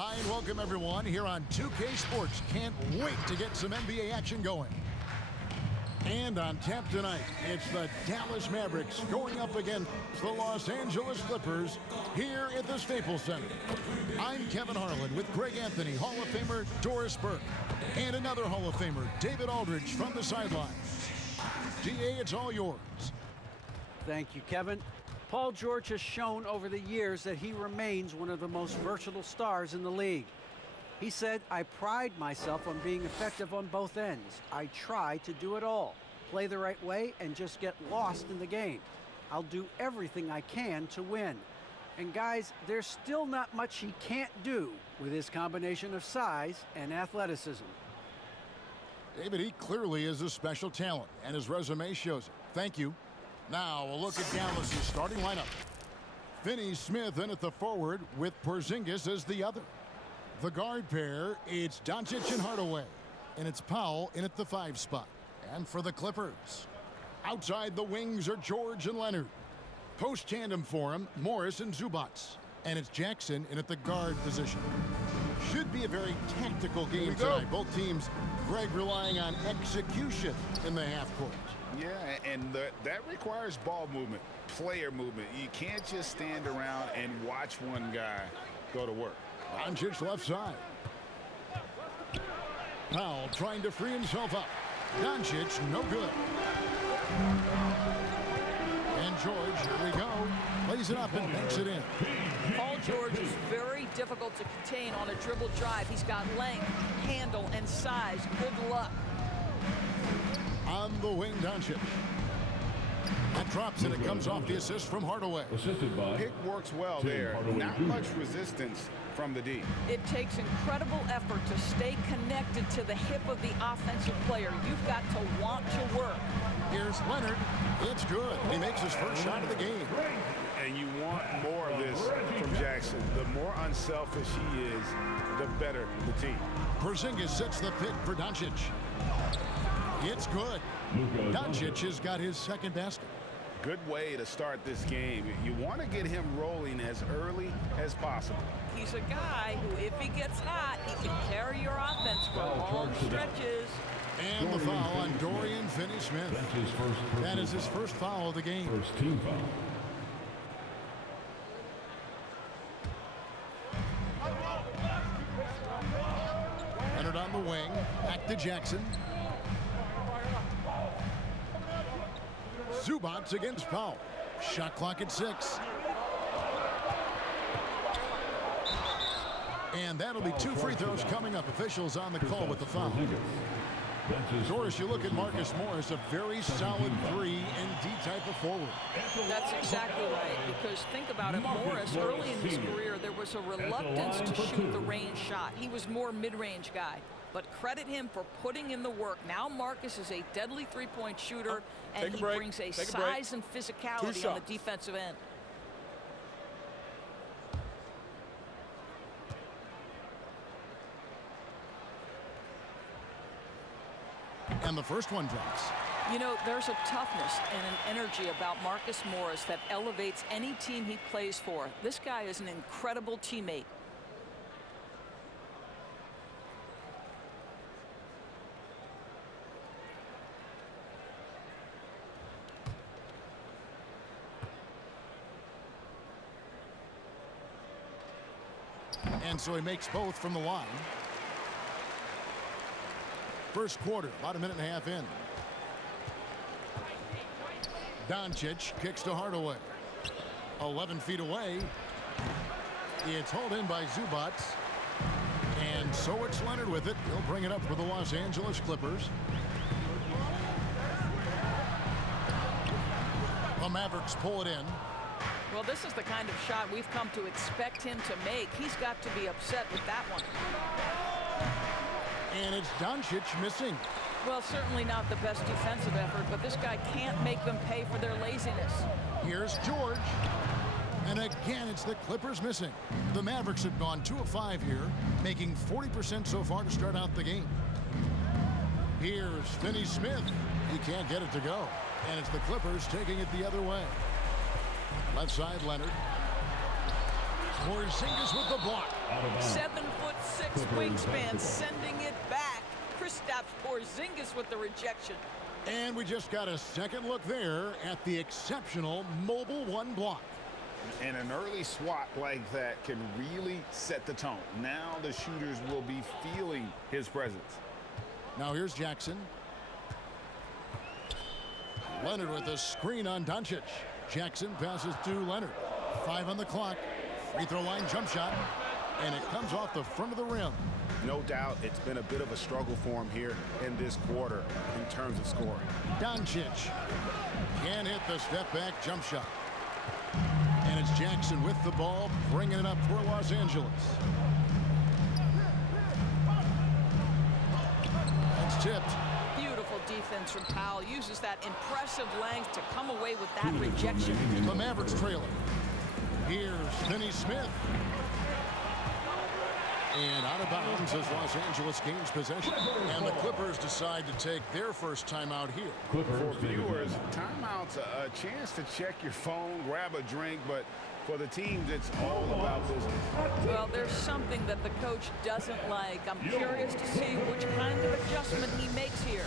Hi and welcome everyone here on 2K Sports. Can't wait to get some NBA action going. And on tap tonight, it's the Dallas Mavericks going up against the Los Angeles Clippers here at the Staples Center. I'm Kevin Harlan with Greg Anthony, Hall of Famer Doris Burke, and another Hall of Famer, David Aldridge, from the sidelines. DA, it's all yours. Thank you, Kevin. Paul George has shown over the years that he remains one of the most versatile stars in the league. He said, "I pride myself on being effective on both ends. I try to do it all, play the right way, and just get lost in the game. I'll do everything I can to win." And guys, there's still not much he can't do with his combination of size and athleticism. David, he clearly is a special talent, and his resume shows it. Thank you. Now, a look at Dallas' starting lineup. Finney-Smith in at the forward with Porzingis as the other. The guard pair, it's Doncic and Hardaway. And it's Powell in at the 5 spot. And for the Clippers, outside the wings are George and Leonard. Post tandem for him, Morris and Zubac. And it's Jackson in at the guard position. Should be a very tactical game tonight. Both teams, Greg, relying on execution in the half court. Yeah, and that requires ball movement, player movement. You can't just stand around and watch one guy go to work. Doncic left side. Powell trying to free himself up. Doncic, no good. And George, here we go. Lays it up and banks it in. Paul George is very difficult to contain on a dribble drive. He's got length, handle, and size. Good luck. On the wing, Doncic. That drops and it comes off the assist from Hardaway. Assisted by Pick works well there. Not much resistance from the D. It takes incredible effort to stay connected to the hip of the offensive player. You've got to want to work. Here's Leonard. It's good. He makes his first shot of the game. And you want more of this from Jackson. The more unselfish he is, the better the team. Porzingis sets the pick for Doncic. It's good. Doncic has got his second basket. Good way to start this game. You want to get him rolling as early as possible. He's a guy who, if he gets hot, he can carry your offense for long stretches. And the foul on Dorian Finney-Smith. That is his first foul of the game. First team foul. Leonard on the wing. Back to Jackson. Zubac against Powell. Shot clock at 6. And that'll be 2 free throws coming up. Officials on the call with the foul. Doris, you look at Marcus Morris, a very solid 3 and D type of forward. That's exactly right, because think about it, Morris, early in his career, there was a reluctance to shoot the range shot. He was more mid-range guy, but credit him for putting in the work. Now Marcus is a deadly three-point shooter, and he brings a size and physicality on the defensive end. And the first one drops. You know, there's a toughness and an energy about Marcus Morris that elevates any team he plays for. This guy is an incredible teammate. And so he makes both from the line. First quarter, about a minute and a half in. Doncic kicks to Hardaway. 11 feet away. It's hauled in by Zubac. And so it's Leonard with it. He'll bring it up for the Los Angeles Clippers. The Mavericks pull it in. Well, this is the kind of shot we've come to expect him to make. He's got to be upset with that one. And it's Doncic missing. Well, certainly not the best defensive effort, but this guy can't make them pay for their laziness. Here's George. And again, it's the Clippers missing. The Mavericks have gone 2 of 5 here, making 40% so far to start out the game. Here's Finney-Smith. He can't get it to go. And it's the Clippers taking it the other way. Left side, Leonard. Porzingis with the block. 7 wingspan, sending it back. Kristaps Porzingis with the rejection. And we just got a second look there at the exceptional mobile one block. And an early swat like that can really set the tone. Now the shooters will be feeling his presence. Now here's Jackson. Leonard with a screen on Doncic. Jackson passes to Leonard. 5 on the clock. Free throw line jump shot. And it comes off the front of the rim. No doubt it's been a bit of a struggle for him here in this quarter in terms of scoring. Doncic can't hit the step back jump shot. And it's Jackson with the ball, bringing it up for Los Angeles. It's tipped. Beautiful defense from Powell. Uses that impressive length to come away with that rejection. The Mavericks trailing. Here's Finney-Smith. And out of bounds as Los Angeles gains possession. And the Clippers decide to take their first timeout here. For viewers, timeout's a chance to check your phone, grab a drink, but for the teams, it's all about business. Well, there's something that the coach doesn't like. I'm curious to see which kind of adjustment he makes here.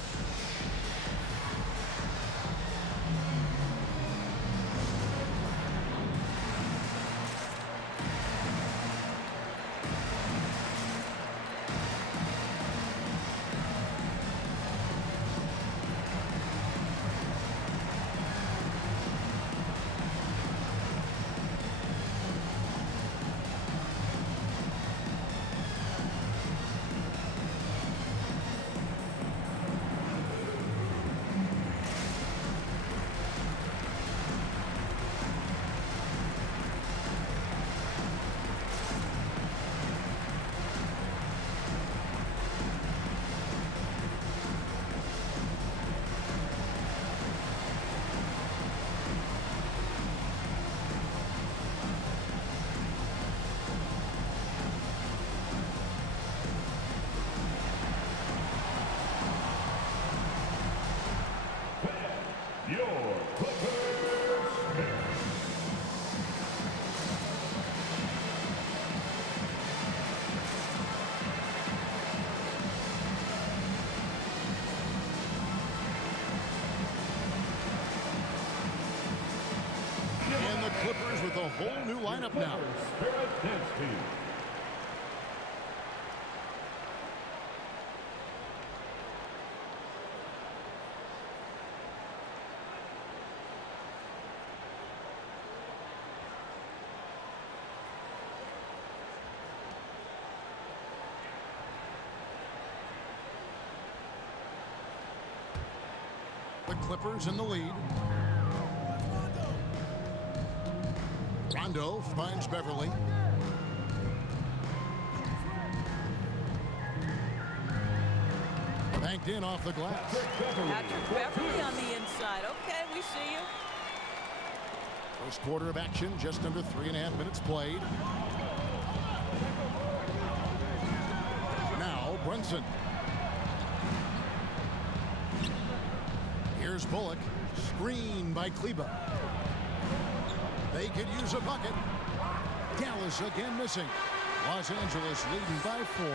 Clippers with a whole new lineup now. The Clippers in the lead. Rondo finds Beverly. Banked in off the glass. Patrick Beverly on the inside. Okay, we see you. First quarter of action, just under 3.5 minutes played. Now Brunson. Here's Bullock. Screen by Kleba. They could use a bucket. Dallas again missing. Los Angeles leading by 4.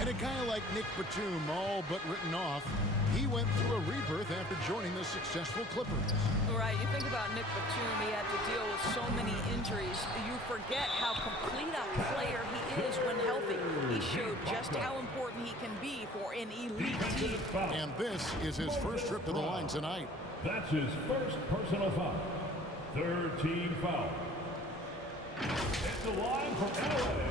And a guy like Nick Batum, all but written off, he went through a rebirth after joining the successful Clippers. Right, you think about Nick Batum, he had to deal with so many injuries. You forget how complete a player he is when healthy. He showed just how important he can be for an elite team. And this is his first trip to the line tonight. That's his first personal foul. Third team foul. At the line for LA,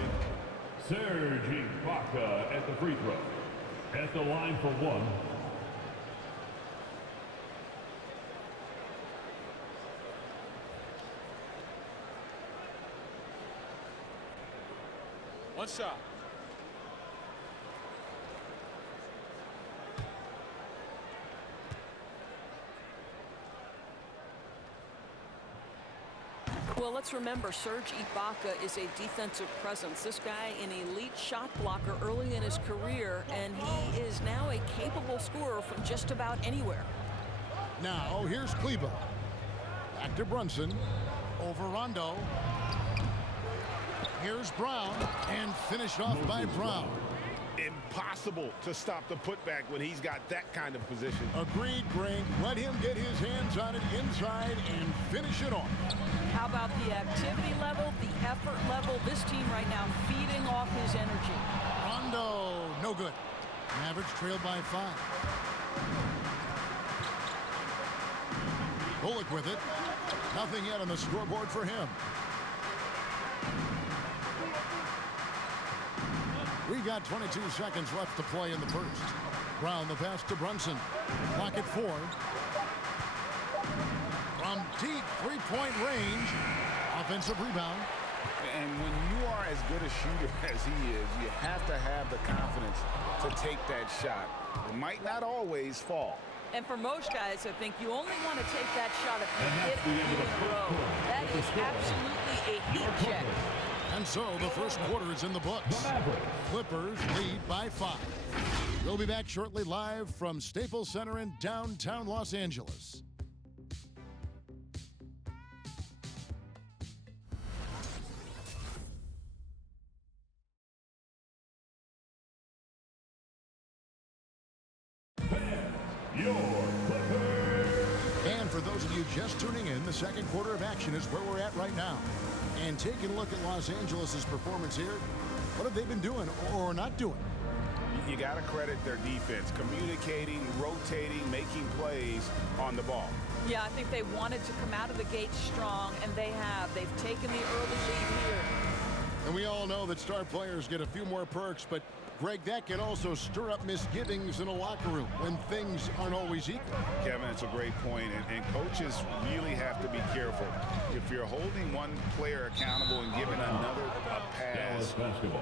Serge Ibaka at the free throw. At the line for 1. One shot. Well, let's remember, Serge Ibaka is a defensive presence. This guy, an elite shot blocker early in his career, and he is now a capable scorer from just about anywhere. Now, here's Kleba. Back to Brunson. Over Rondo. Here's Brown, and finished off by Brown. Impossible to stop the putback when he's got that kind of position. Agreed, Greg. Let him get his hands on it inside and finish it off. How about the activity level, the effort level? This team right now feeding off his energy. Rondo, no good. Mavericks trailed by 5. Bullock with it. Nothing yet on the scoreboard for him. We've got 22 seconds left to play in the first. Brown the pass to Brunson. Clock at 4. From deep three-point range. Offensive rebound. And when you are as good a shooter as he is, you have to have the confidence to take that shot. It might not always fall. And for most guys, I think you only want to take that shot if you hit it in a row. That is absolutely a heat check. And so the first quarter is in the books. Clippers lead by 5. We'll be back shortly live from Staples Center in downtown Los Angeles. And for those of you just tuning in, the second quarter of action is where we're at right now. And taking a look at Los Angeles' performance here, what have they been doing or not doing? You got to credit their defense, communicating, rotating, making plays on the ball. Yeah, I think they wanted to come out of the gate strong, and they have. They've taken the early lead here. And we all know that star players get a few more perks, but Greg, that can also stir up misgivings in a locker room when things aren't always equal. Kevin, it's a great point, and coaches really have to be careful. If you're holding one player accountable and giving another a pass,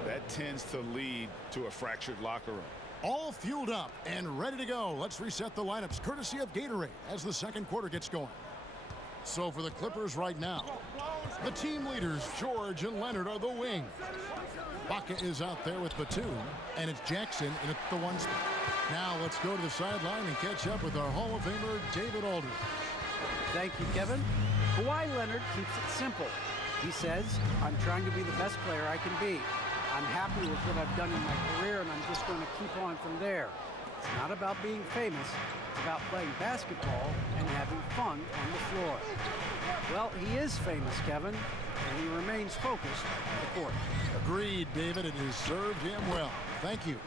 that tends to lead to a fractured locker room. All fueled up and ready to go. Let's reset the lineups courtesy of Gatorade as the second quarter gets going. So for the Clippers right now, the team leaders, George and Leonard, are the wing. Baca is out there with Batum, and it's Jackson in at the 1 spot. Now let's go to the sideline and catch up with our Hall of Famer, David Aldridge. Thank you, Kevin. Kawhi Leonard keeps it simple. He says, I'm trying to be the best player I can be. I'm happy with what I've done in my career, and I'm just going to keep on from there. It's not about being famous. It's about playing basketball and having fun on the floor. Well, he is famous, Kevin, and he remains focused on the court. Agreed, David. It has served him well. Thank you.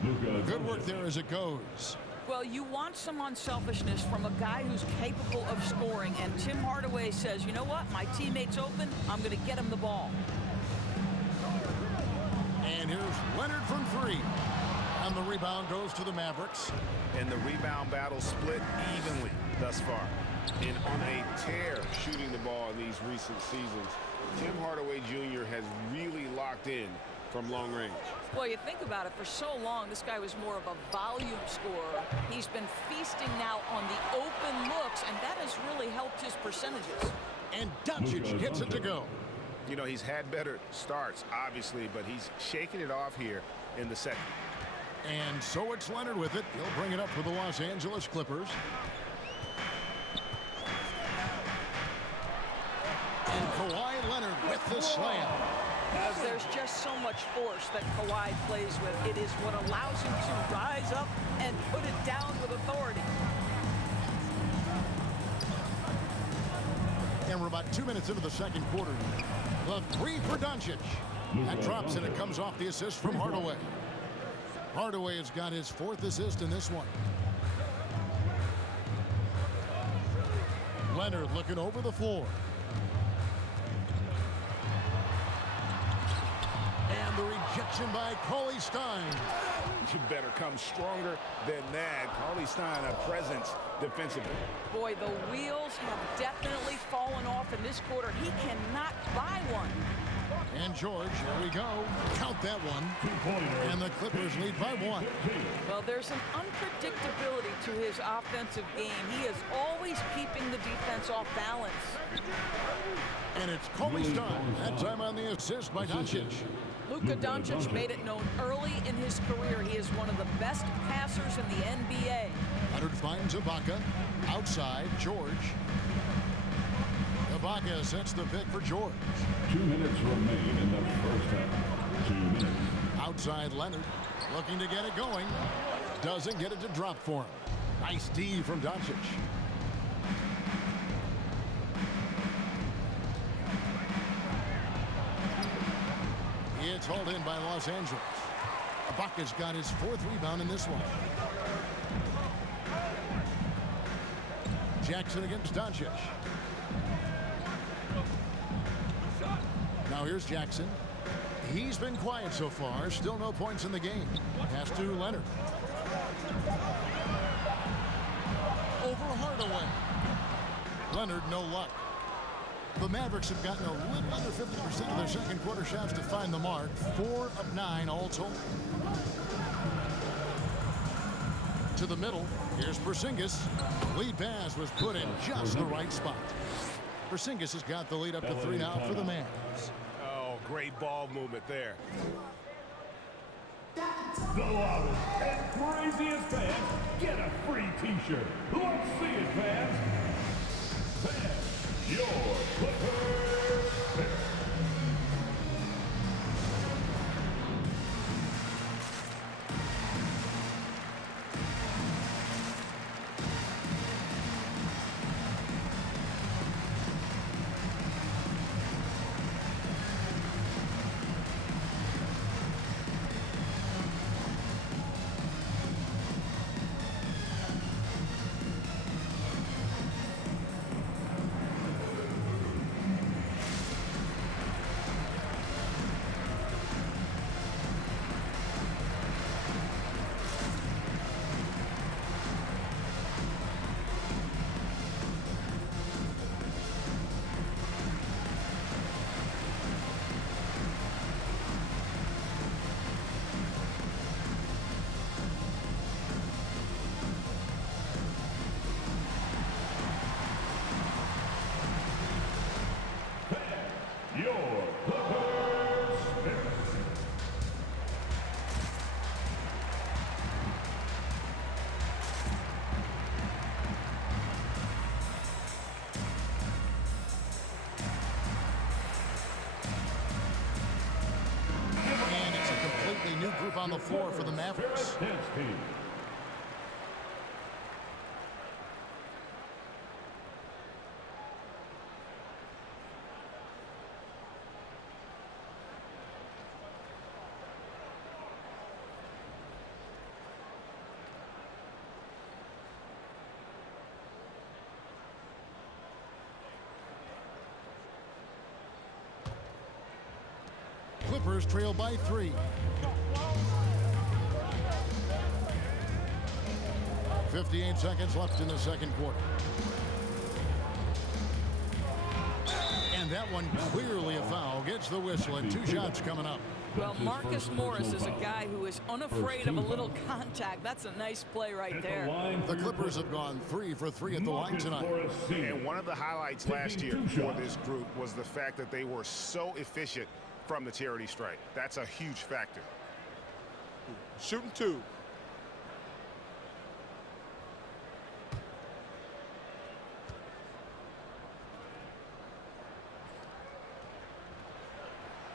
Good work there as it goes. Well, you want some unselfishness from a guy who's capable of scoring, and Tim Hardaway says, you know what, my teammate's open, I'm going to get him the ball. And here's Leonard from 3. And the rebound goes to the Mavericks. And the rebound battle split evenly thus far. And on a tear shooting the ball in these recent seasons, Tim Hardaway Jr. has really locked in from long range. Well, you think about it, for so long, this guy was more of a volume scorer. He's been feasting now on the open looks, and that has really helped his percentages. And Doncic gets it to go. You know, he's had better starts, obviously, but he's shaking it off here in the second. And so it's Leonard with it. He'll bring it up for the Los Angeles Clippers. And Kawhi Leonard with the slam. There's just so much force that Kawhi plays with. It is what allows him to rise up and put it down with authority. And we're about 2 minutes into the second quarter. The 3 for Doncic. That drops, and it comes off the assist from Hardaway. Hardaway has got his 4th assist in this one. Leonard looking over the floor. And the rejection by Cauley Stein. You better come stronger than that. Cauley Stein, a presence defensively. Boy, the wheels have definitely fallen off in this quarter. He cannot buy one. And George, here we go. Count that one. And the Clippers lead by 1. Well, there's an unpredictability to his offensive game. He is always keeping the defense off balance. And it's Cauley Stein. That time on the assist by Doncic. Luka Doncic made it known early in his career he is one of the best passers in the NBA. Leonard finds Ibaka. Outside, George. Ibaka sets the pick for George. 2 minutes remain in the first half. 2 minutes. Outside Leonard, looking to get it going. Doesn't get it to drop for him. Nice D from Doncic. It's hauled in by Los Angeles. Ibaka's got his 4th rebound in this one. Jackson against Doncic. Now here's Jackson. He's been quiet so far. Still no points in the game. Pass to Leonard. Over Hardaway. Leonard, no luck. The Mavericks have gotten a little under 50% of their second quarter shots to find the mark. 4 of 9 all told. To the middle. Here's Porzingis. Lead pass was put in just the right spot. Porzingis has got the lead up to 3 now for the Mavs. Oh, great ball movement there. The loudest and craziest fans get a free t-shirt. Let's see it, fans. Fans, your Clippers pick. Your Clippers pick. And it's a completely new group on the floor for the Mavericks. Dance team. Clippers trail by 3. .58 seconds left in the second quarter. And that one clearly a foul. Gets the whistle and 2 shots coming up. Well, Marcus Morris is a guy who is unafraid of a little contact. That's a nice play right there. The Clippers have gone 3 for 3 at the line tonight. And one of the highlights last year for this group was the fact that they were so efficient from the charity stripe. That's a huge factor. Shooting 2.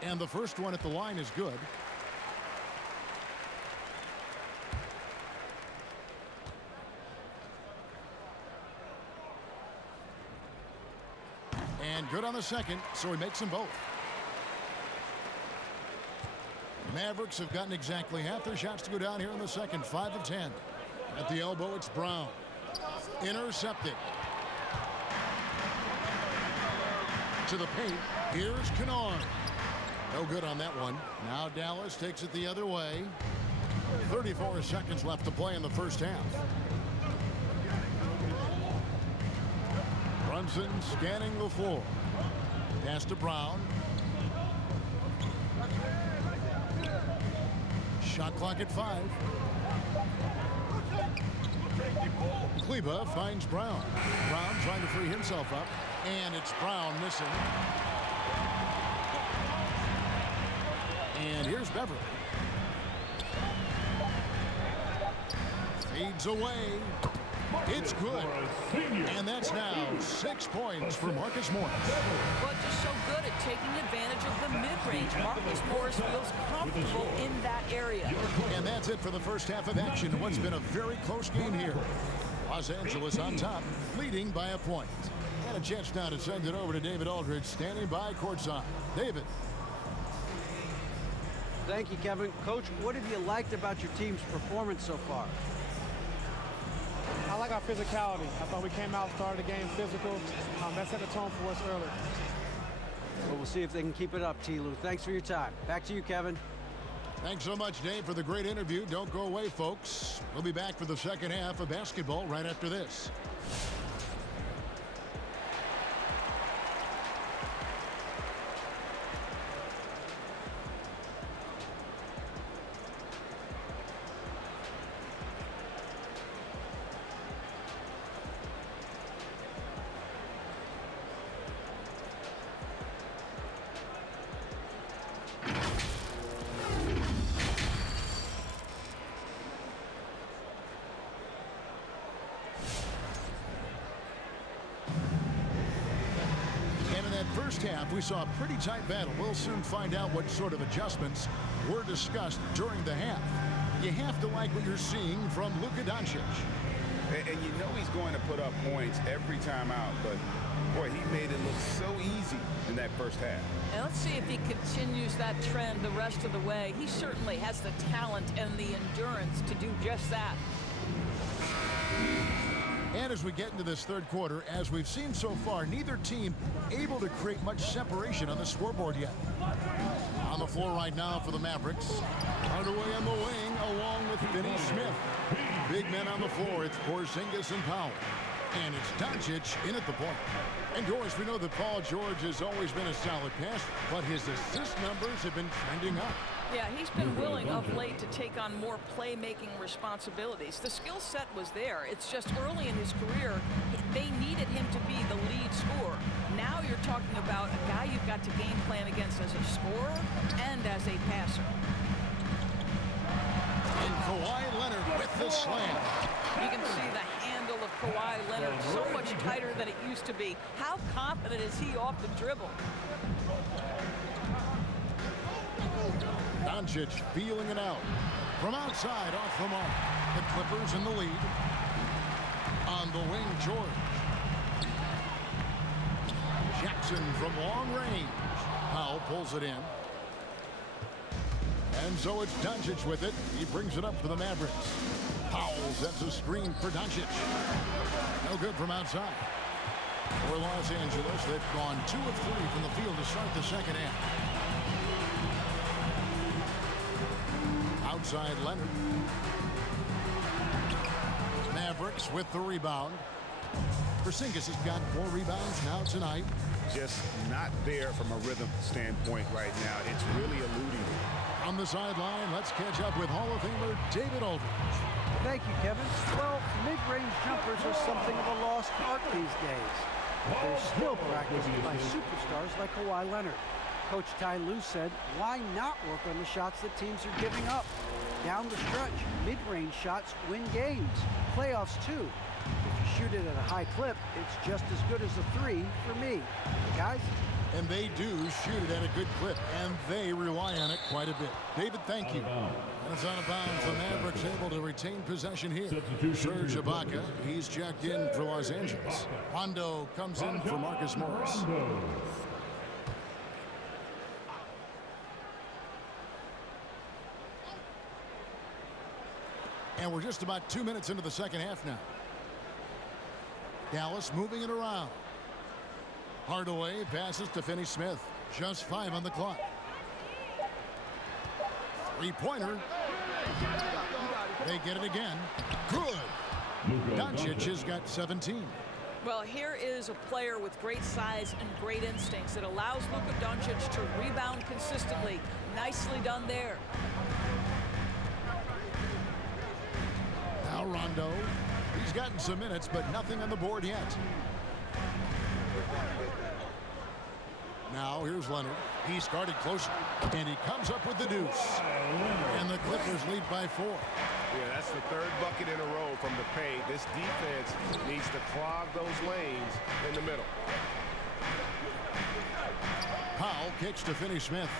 And the first one at the line is good. And good on the second, so he makes them both. Mavericks have gotten exactly half their shots to go down here in the second. 5 of 10. At the elbow, it's Brown. Intercepted. To the paint. Here's Kennard. No good on that one. Now Dallas takes it the other way. 34 seconds left to play in the first half. Brunson scanning the floor. Pass to Brown. Shot clock at 5. Kleba finds Brown. Brown trying to free himself up. And it's Brown missing. And here's Beverly. Fades away. It's good. And that's now 6 points for Marcus Morris. Well, just so good at taking advantage of the mid-range. Marcus Morris feels comfortable in that area. And that's it for the first half of action in what's been a very close game here. Los Angeles on top, leading by a point. And a chance now to send it over to David Aldridge, standing by courtside. David. Thank you, Kevin. Coach, what have you liked about your team's performance so far? I like our physicality. I thought we came out, started the game physical. That set the tone for us early. Well, we'll see if they can keep it up, T. Lou. Thanks for your time. Back to you, Kevin. Thanks so much, Dave, for the great interview. Don't go away, folks. We'll be back for the second half of basketball right after this. First half, we saw a pretty tight battle. We'll soon find out what sort of adjustments were discussed during the half. You have to like what you're seeing from Luka Doncic. And you know he's going to put up points every time out, but boy, he made it look so easy in that first half. And let's see if he continues that trend the rest of the way. He certainly has the talent and the endurance to do just that. And as we get into this third quarter, as we've seen so far, neither team able to create much separation on the scoreboard yet. On the floor right now for the Mavericks. Hardaway on the wing along with Finney Smith. Big men on the floor. It's Porzingis and Powell. And it's Doncic in at the point. And Doris, we know that Paul George has always been a solid passer, but his assist numbers have been trending up. Yeah, he's been willing of late to take on more playmaking responsibilities. The skill set was there. It's just early in his career, they needed him to be the lead scorer. Now you're talking about a guy you've got to game plan against as a scorer and as a passer. And Kawhi Leonard with the slam. You can see the handle of Kawhi Leonard so much tighter than it used to be. How confident is he off the dribble? Doncic feeling it out. From outside, off the mark. The Clippers in the lead. On the wing, George. Jackson from long range. Powell pulls it in. And so it's Doncic with it. He brings it up for the Mavericks. Powell sets a screen for Doncic. No good from outside. For Los Angeles, they've gone 2 of 3 from the field to start the second half. Outside Leonard. Mavericks with the rebound. Porzingis has got 4 rebounds now tonight. Just not there from a rhythm standpoint right now. It's really eluding him. On the sideline, let's catch up with Hall of Famer David Aldridge. Thank you, Kevin. Well, mid-range jumpers are something of a lost art these days. But they're still practiced by superstars like Kawhi Leonard. Coach Ty Lue said, why not work on the shots that teams are giving up? Down the stretch, mid-range shots win games. Playoffs, too. If you shoot it at a high clip, it's just as good as a 3 for me. Guys? And they do shoot it at a good clip, and they rely on it quite a bit. David, thank you. And it's out of bounds. The Mavericks able to retain possession here. Serge Ibaka, he's checked in for Los Angeles. Rondo comes in for Marcus Morris. And we're just about 2 minutes into the second half now. Dallas moving it around. Hardaway passes to Finney Smith. Just 5 on the clock. 3-pointer. They get it again. Good. Doncic has got 17. Well, here is a player with great size and great instincts. It allows Luka Doncic to rebound consistently. Nicely done there. Now Rondo. He's gotten some minutes, but nothing on the board yet. Now here's Leonard. He started closer, and he comes up with the deuce. And the Clippers lead by 4. Yeah, that's the third bucket in a row from the paint. This defense needs to clog those lanes in the middle. Powell kicks to Finney-Smith.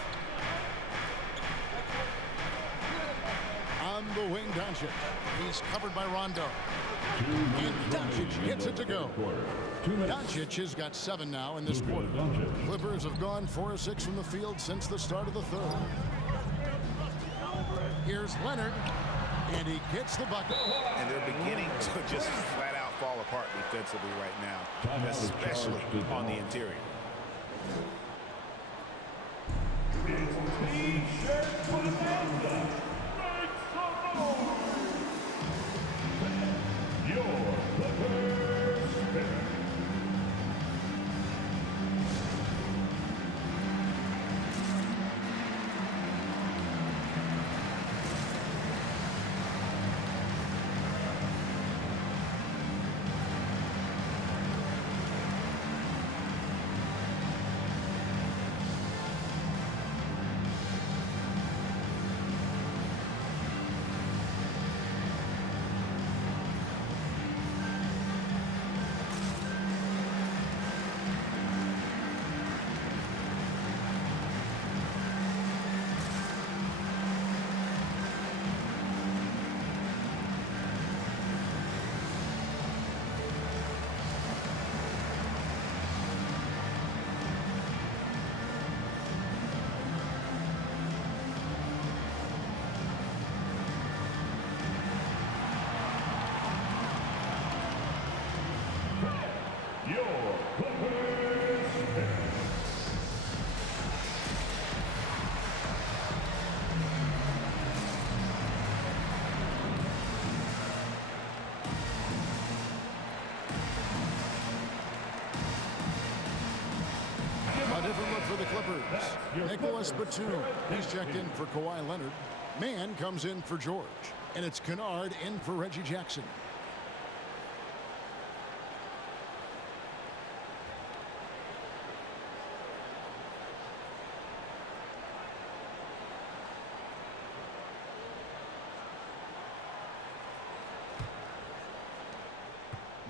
On the wing, Doncic. He's covered by Rondo. And Doncic gets it to go. Doncic has got 7 now in this quarter. Clippers have gone 4 of 6 from the field since the start of the third. Here's Leonard, and he gets the bucket. And they're beginning to just flat out fall apart defensively right now, especially on the interior. Different look for the Clippers. Nicholas Batum. He's checked in for Kawhi Leonard. Mann comes in for George. And it's Kennard in for Reggie Jackson.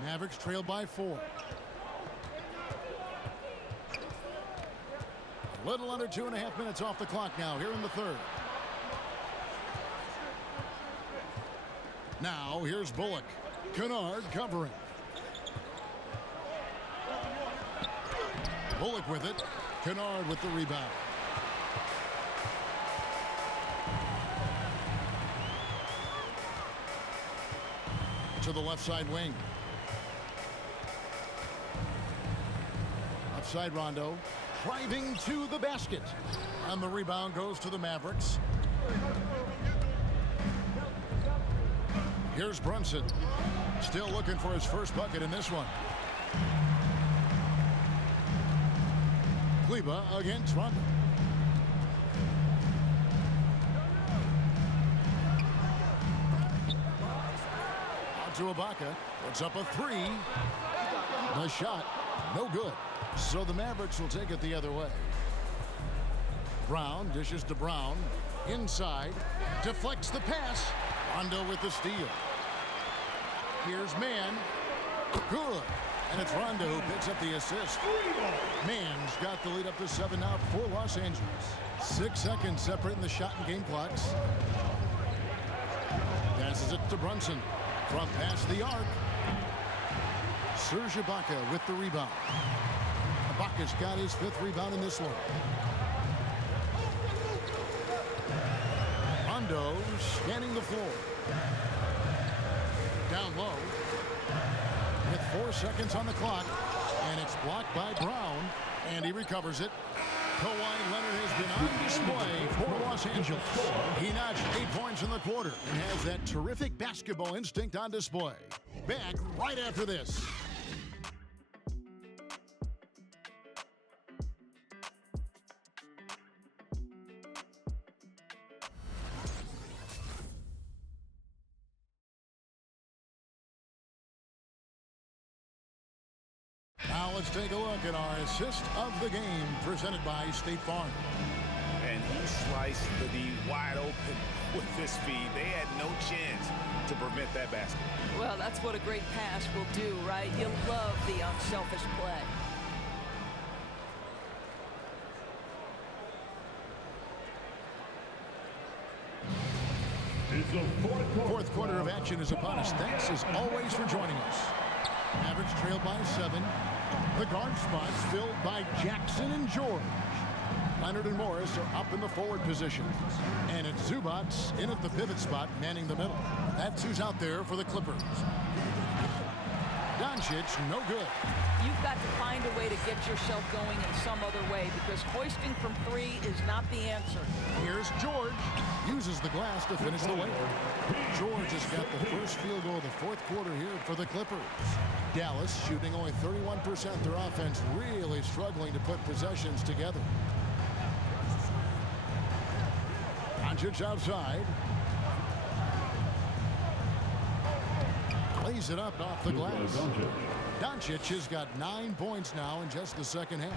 Mavericks trail by 4. A little under 2.5 minutes off the clock now here in the third. Now here's Bullock. Kennard covering. Bullock with it. Kennard with the rebound. To the left side wing. Outside Rondo. Driving to the basket. And the rebound goes to the Mavericks. Here's Brunson. Still looking for his first bucket in this one. Kleba against Rondo. Out to Ibaka. Puts up a 3. The shot, no good. So the Mavericks will take it the other way. Brown dishes to Brown. Inside. Deflects the pass. Rondo with the steal. Here's Mann. Good. And it's Rondo who picks up the assist. Mann's got the lead up to 7 now for Los Angeles. 6 seconds separating the shot and game clocks. Passes it to Brunson. From past the arc. Serge Ibaka with the rebound. Ibaka's got his 5th rebound in this one. Rondo scanning the floor. Down low. With 4 seconds on the clock. And it's blocked by Brown. And he recovers it. Kawhi Leonard has been on display for Los Angeles. He notched 8 points in the quarter and has that terrific basketball instinct on display. Back right after this. Now let's take a look at our assist of the game presented by State Farm. And you slice the D wide open with this feed. They had no chance to prevent that basket. Well, that's what a great pass will do, right? You'll love the unselfish play. It's a Fourth quarter of action is upon us. Thanks as always for joining us. Mavericks trail by 7. The guard spots filled by Jackson and George. Leonard and Morris are up in the forward positions. And it's Zubats in at the pivot spot, manning the middle. That's who's out there for the Clippers. Doncic, no good. You've got to find a way to get yourself going in some other way, because hoisting from 3 is not the answer. Here's George. Uses the glass to finish the way. George has got the first field goal of the fourth quarter here for the Clippers. Dallas shooting only 31%. Their offense really struggling to put possessions together. Doncic outside. Plays it up off the glass. Doncic has got 9 points now in just the second half.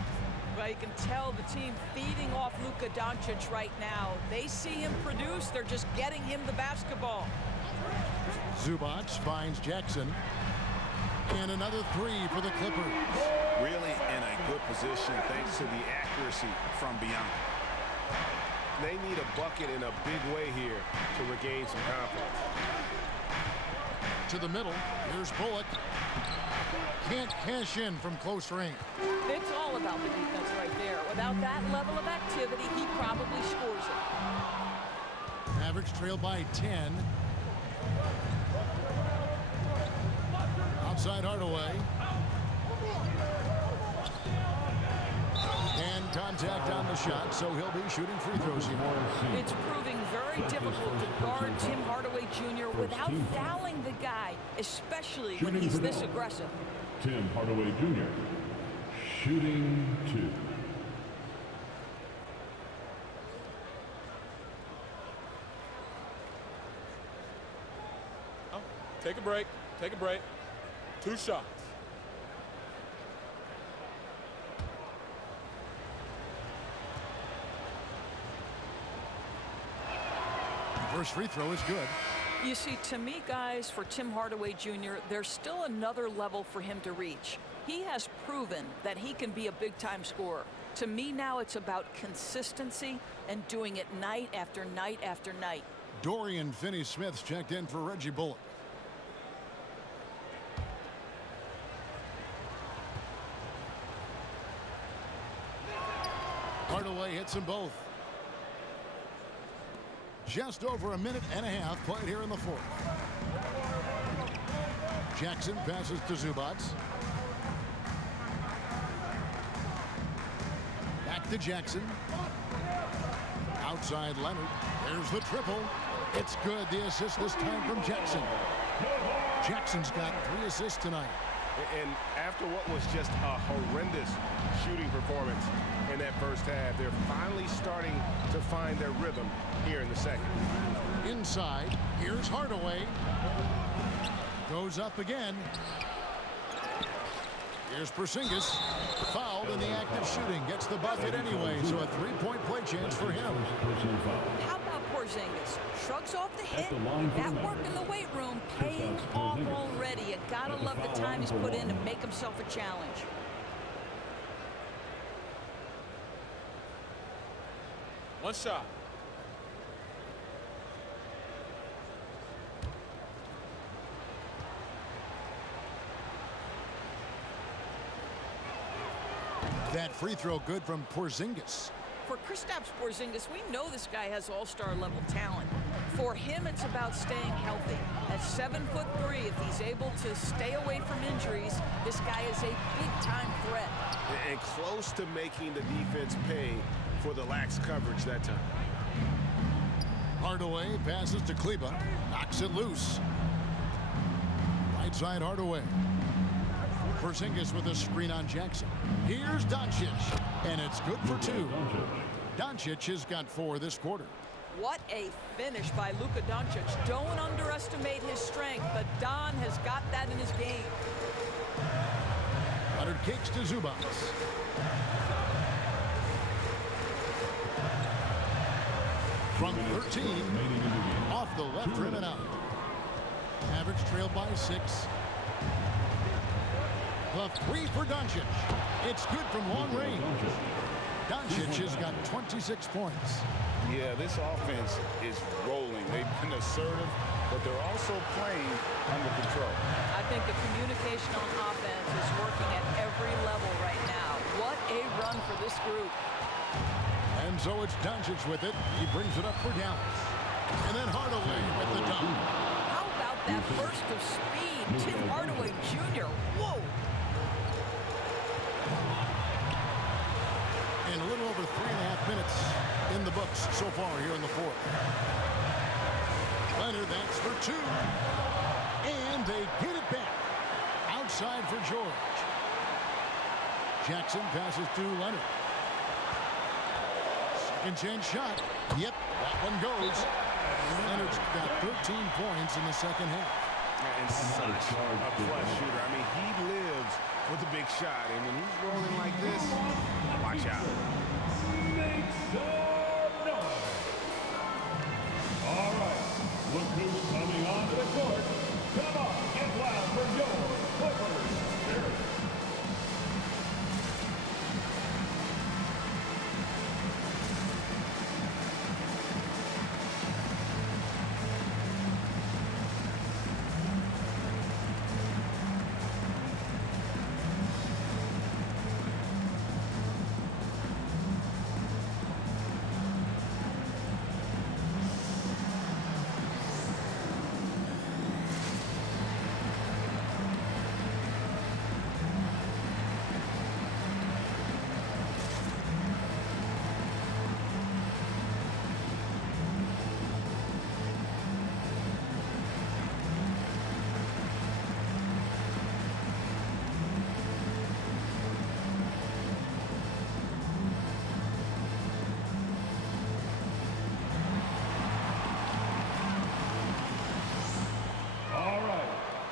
Well, you can tell the team feeding off Luka Doncic right now. They see him produce. They're just getting him the basketball. Zubats finds Jackson. And another 3 for the Clippers. Really in a good position thanks to the accuracy from Bianca. They need a bucket in a big way here to regain some confidence. To the middle. Here's Bullock. Can't cash in from close range. It's all about the defense right there. Without that level of activity, he probably scores it. Mavericks trail by 10. Outside Hardaway. And contact on the shot, so he'll be shooting free throws here. It's proving very difficult to guard Tim Hardaway Jr. without fouling the guy, especially when he's this aggressive. Tim Hardaway Jr. shooting 2. Take a break. Take a break. 2 shots. First free throw is good. You see, to me, guys, for Tim Hardaway Jr., there's still another level for him to reach. He has proven that he can be a big-time scorer. To me now, it's about consistency and doing it night after night after night. Dorian Finney-Smith's checked in for Reggie Bullock. Hardaway hits them both. Just over a minute and a half played here in the fourth. Jackson passes to Zubats. Back to Jackson. Outside Leonard. There's the triple. It's good. The assist this time from Jackson. Jackson's got 3 assists tonight. And after what was just a horrendous shooting performance in that first half, they're finally starting to find their rhythm here in the second. Inside, here's Hardaway. Goes up again. Here's Porzingis. Fouled in the act of shooting. Gets the bucket anyway, so a 3-point play chance for him. How about Porzingis? Shrugs off the hit. That work in the weight room paying off already. You gotta love the time he's put in to make himself a challenge. One shot. That free throw good from Porzingis. For Kristaps Porzingis, we know this guy has all-star level talent. For him, it's about staying healthy. At 7'3", if he's able to stay away from injuries, this guy is a big-time threat. And close to making the defense pay for the lax coverage that time. Hardaway passes to Kleba. Knocks it loose. Right side Hardaway. Porzingis with a screen on Jackson. Here's Doncic. And it's good for 2. Doncic has got 4 this quarter. What a finish by Luka Doncic. Don't underestimate his strength, but Don has got that in his game. Leonard kicks to Zubats. from 13 off the left rim and out. Mavericks trail by 6. The three for Doncic. It's good from long range. Doncic has got 26 points. Yeah, this offense is rolling. They've been assertive, but they're also playing under control. I think the communication on offense is working at every level right now. What a run for this group. And so it's Doncic with it. He brings it up for Dallas. And then Hardaway with the dunk. How about that burst of speed? Tim Hardaway Jr. Whoa! And a little over 3.5 minutes in the books so far here in the fourth. Leonard, that's for 2. And they get it back. Outside for George. Jackson passes to Leonard. Second chance shot. Yep, that one goes. Leonard's got 13 points in the second half. And such a plus shooter. I mean, he lives for the big shot. And when he's rolling like this, watch out. Make some noise. All right. Look who's coming onto the court. Come on, get loud for your Clippers.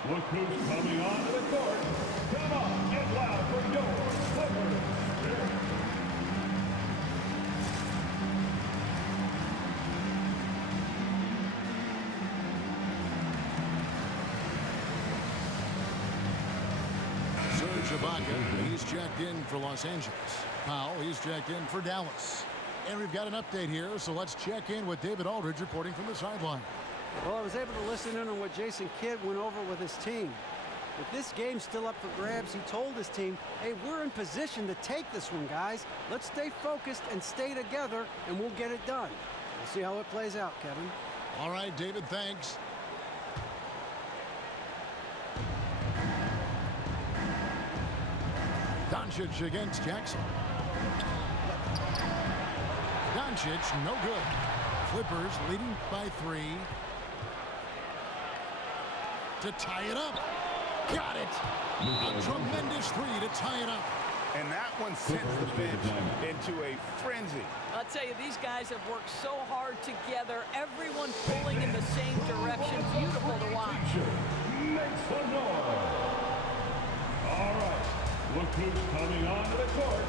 Look who's coming onto the court. Come on, get loud for your Clippers. Serge Ibaka, he's checked in for Los Angeles. Powell, he's checked in for Dallas. And we've got an update here, so let's check in with David Aldridge reporting from the sideline. Well, I was able to listen in on what Jason Kidd went over with his team. With this game still up for grabs, he told his team, hey, we're in position to take this one, guys. Let's stay focused and stay together, and we'll get it done. We'll see how it plays out, Kevin. All right, David, thanks. Doncic against Jackson. Doncic, no good. Clippers leading by 3. To tie it up. Got it. A tremendous 3 to tie it up. And that one sends the bench into a frenzy. I'll tell you, these guys have worked so hard together. Everyone pulling in the same direction. Beautiful to watch. Make some noise. All right. Look who's coming onto the court.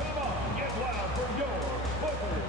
Come on, get loud for your Clippers.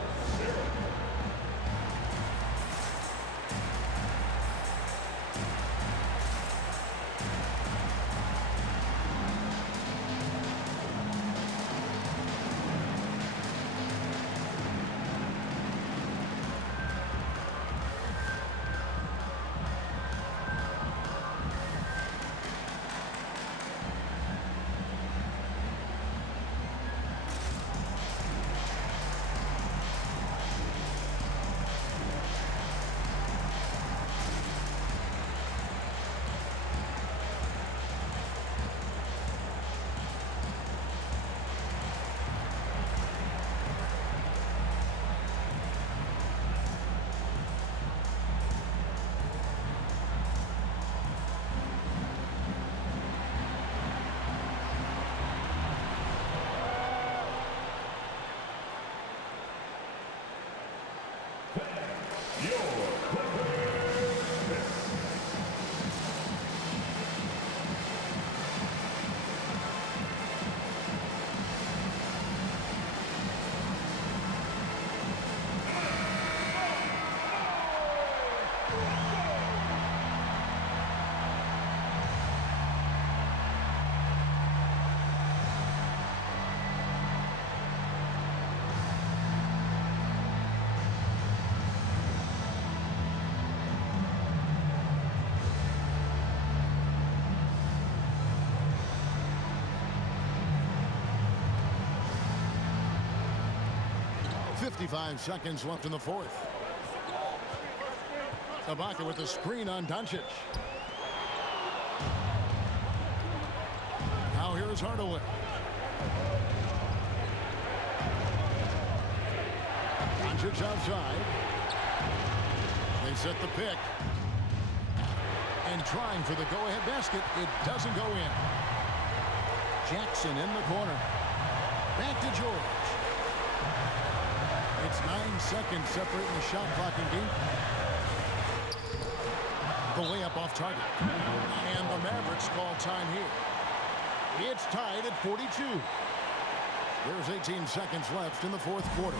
55 seconds left in the fourth. Ibaka with the screen on Doncic. Now here is Hardaway. Doncic outside. They set the pick. And trying for the go-ahead basket. It doesn't go in. Jackson in the corner. Back to George. It's 9 seconds separating the shot clock and game. The layup off target. And the Mavericks call time here. It's tied at 42. There's 18 seconds left in the fourth quarter.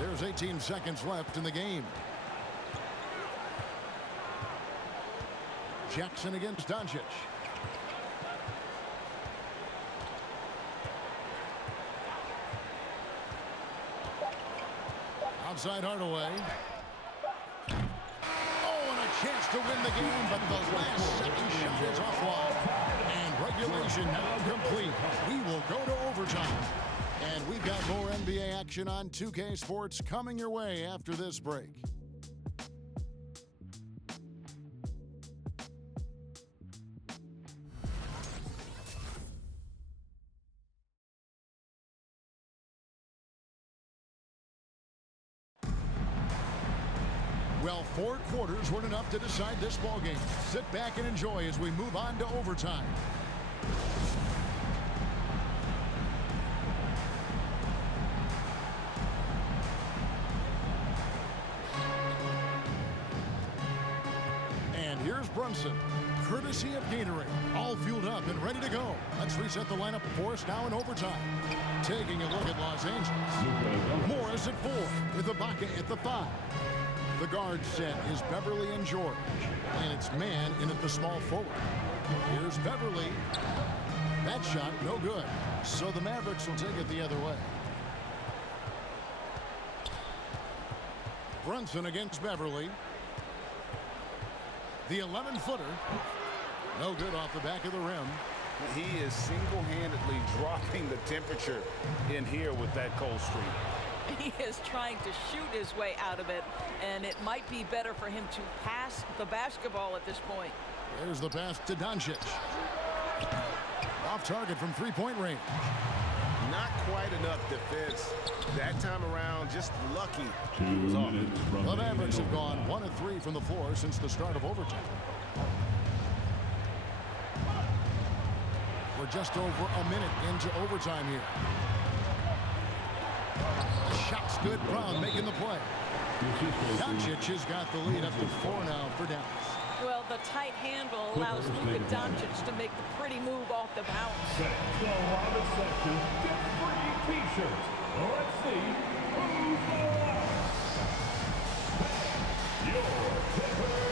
There's 18 seconds left in the game. Jackson against Doncic. Outside Hardaway. Oh, and a chance to win the game, but the last second shot is offline. And regulation now complete. We will go to overtime. And we've got more NBA action on 2K Sports coming your way after this break. Well, 4 quarters weren't enough to decide this ballgame. Sit back and enjoy as we move on to overtime. Brunson, courtesy of Gatorade, all fueled up and ready to go. Let's reset the lineup for us now in overtime. Taking a look at Los Angeles. Morris at 4, with Ibaka at the 5. The guard set is Beverly and George, and it's man in at the small forward. Here's Beverly. That shot no good, so the Mavericks will take it the other way. Brunson against Beverly. The 11-footer. No good off the back of the rim. He is single-handedly dropping the temperature in here with that cold streak. He is trying to shoot his way out of it, and it might be better for him to pass the basketball at this point. There's the pass to Doncic. Off target from three-point range. Not quite enough defense that time around. Just lucky. The Mavericks have gone 1 of 3 from the floor since the start of overtime. We're just over a minute into overtime here. The shot's good. Brown making the play. Doncic has got the lead up to 4 now for Dallas. Well, the tight handle allows Luka Doncic to make the pretty move off the bounce. Thanks to a lot of sections. Get free t-shirts. Let's see who's the last. Your Clippers.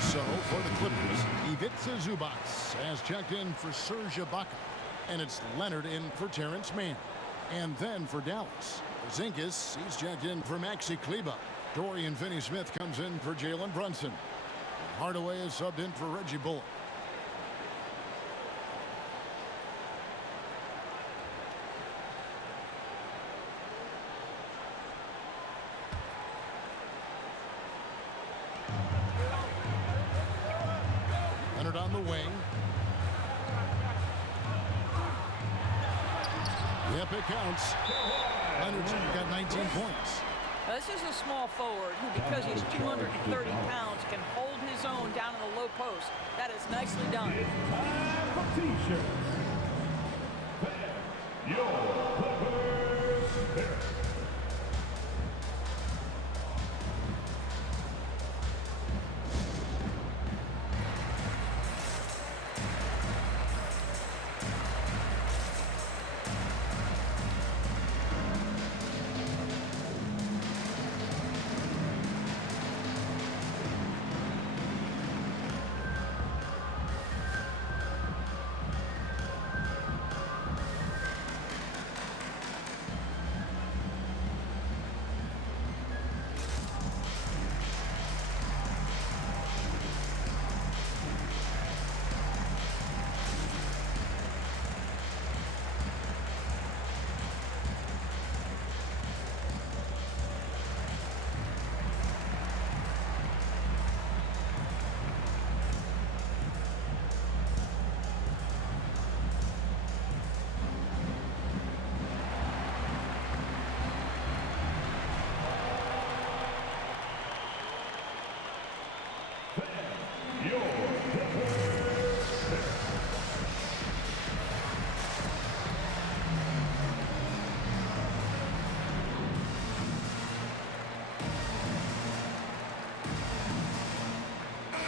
So for the Clippers, Ivica Zubac has checked in for Serge Ibaka. And it's Leonard in for Terrence Mann. And then for Dallas, Porzingis, he's checked in for Maxi Kleber. Dorian Finney-Smith comes in for Jalen Brunson. Hardaway is subbed in for Reggie Bullock. Leonard on the wing. Yep, it counts. Leonard's got 19 points. This is a small forward who, because he's 230 pounds, can hold his own down in the low post. That is nicely done. Time for t-shirts. Your Clippers Spirit.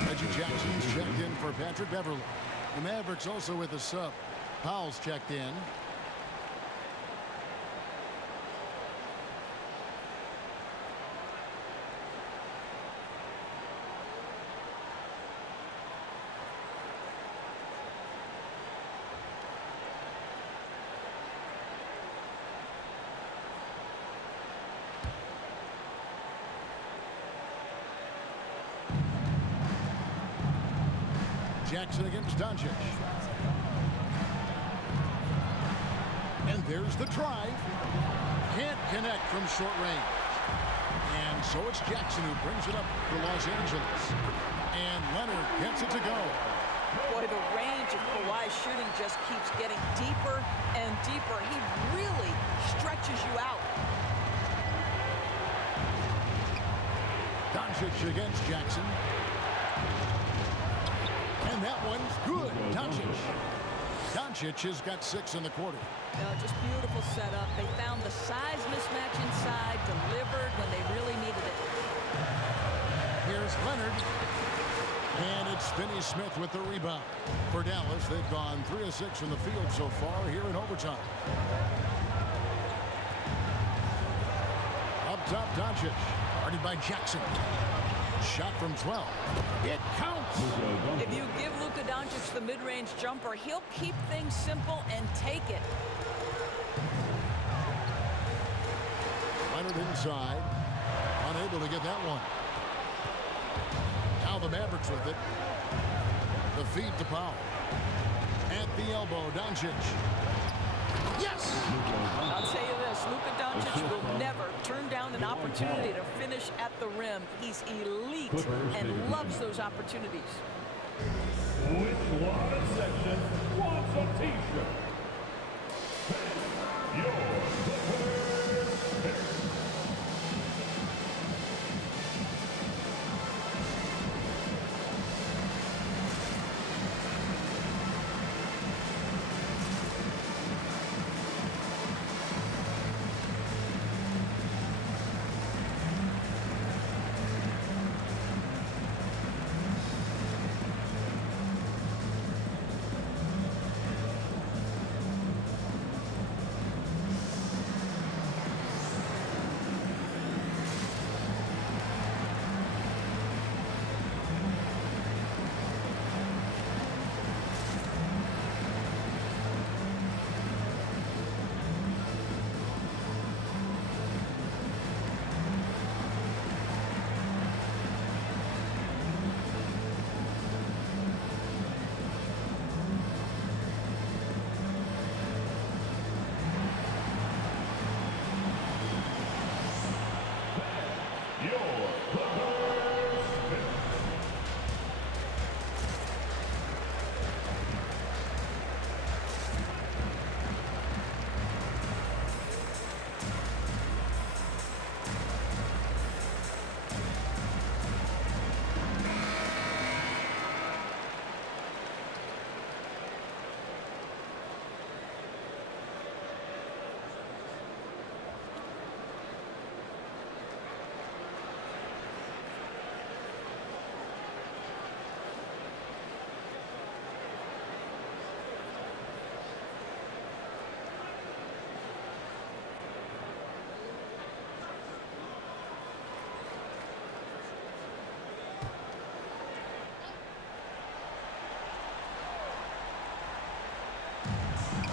Reggie Jackson's checked in for Patrick Beverly. The Mavericks also with a sub. Powell's checked in. Jackson against Doncic. And there's the drive. Can't connect from short range. And so it's Jackson who brings it up for Los Angeles. And Leonard gets it to go. Boy, the range of Kawhi's shooting just keeps getting deeper and deeper. He really stretches you out. Doncic against Jackson. And that one's good. Doncic has got 6 in the quarter. Just beautiful setup. They found the size mismatch inside, delivered when they really needed it. Here's Leonard. And it's Finney Smith with the rebound. For Dallas, they've gone 3 of 6 from the field so far here in overtime. Up top, Doncic. Guarded by Jackson. Shot from 12. It counts. If you give Luka Doncic the mid-range jumper, he'll keep things simple and take it. Leonard inside. Unable to get that one. Now the Mavericks with it. The feed to Powell. At the elbow, Doncic. Yes! I'll tell you this, Luka Doncic will never turn down an opportunity to finish at the rim. He's elite and loves those opportunities. Which one section wants a t-shirt? Your Clippers pick.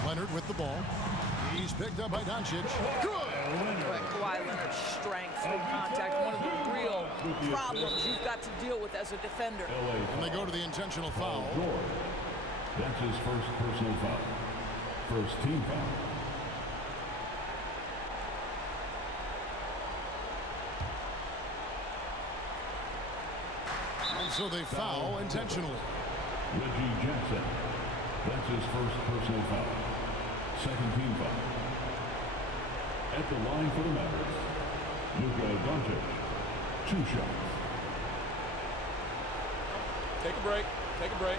Leonard with the ball. He's picked up by Doncic. Good! Kawhi Leonard's strength through contact, one of the real problems you've got to deal with as a defender. And they go to the intentional foul. That's his first personal foul. First team foul. And so they foul intentionally. Reggie Jackson. That's his first personal foul. Second team foul. At the line for the Mavericks, Luka Doncic. 2 shots. Take a break. Take a break.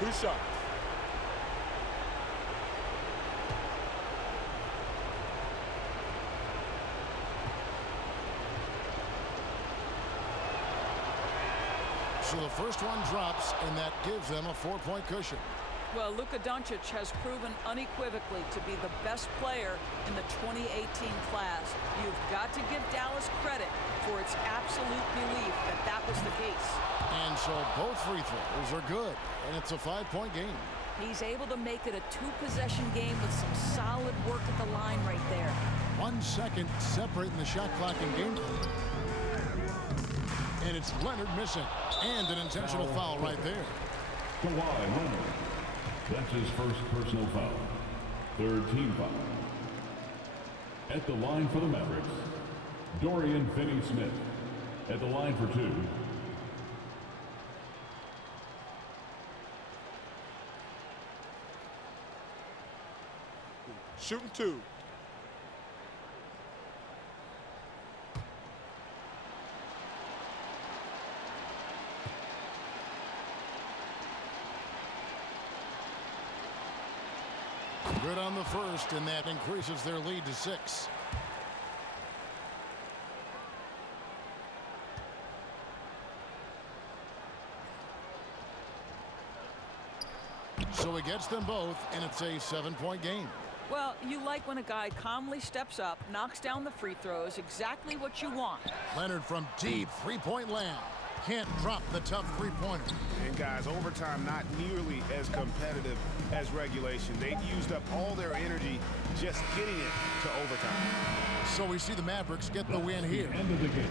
2 shots. So the first one drops, and that gives them a 4-point cushion. Well, Luka Doncic has proven unequivocally to be the best player in the 2018 class. You've got to give Dallas credit for its absolute belief that that was the case. And so both free throws are good, and it's a 5-point game. He's able to make it a 2-possession game with some solid work at the line right there. 1 second separating the shot clock and game. And it's Leonard missing. And an intentional foul right there. Kawhi Leonard. That's his first personal foul. Third team foul. At the line for the Mavericks, Dorian Finney-Smith. At the line for 2. Shooting 2. Good on the first, and that increases their lead to 6. So he gets them both, and it's a 7-point game. Well, you like when a guy calmly steps up, knocks down the free throws, exactly what you want. Leonard from deep three-point land. Can't drop the tough three-pointer. And guys, overtime not nearly as competitive as regulation. They used up all their energy just getting it to overtime. So we see the Mavericks get the win here.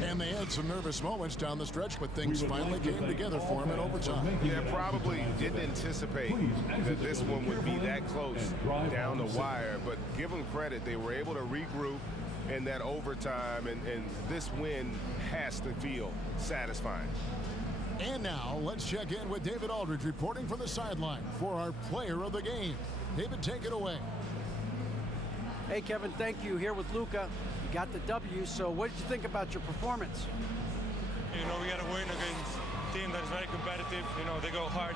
And they had some nervous moments down the stretch, but things finally came together for them in overtime. Yeah, probably didn't anticipate that this one would be that close down the wire, but give them credit. They were able to regroup in that overtime, and this win has to feel satisfying. And now let's check in with David Aldridge reporting from the sideline for our player of the game. David, take it away. Hey, Kevin, thank you. Here with Luka. You got the W, so what did you think about your performance? You know, we got to win against a team that's very competitive. You know, they go hard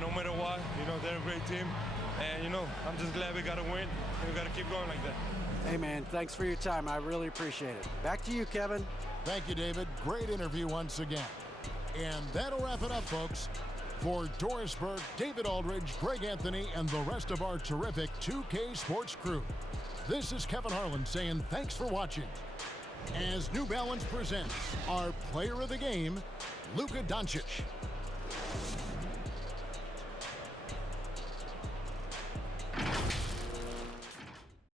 no matter what. You know, they're a great team. And, you know, I'm just glad we got to win, and we got to keep going like that. Hey, man, thanks for your time. I really appreciate it. Back to you, Kevin. Thank you, David. Great interview once again. And that'll wrap it up, folks. For Doris Burke, David Aldridge, Greg Anthony, and the rest of our terrific 2K Sports crew, this is Kevin Harlan saying thanks for watching. As New Balance presents our player of the game, Luka Doncic.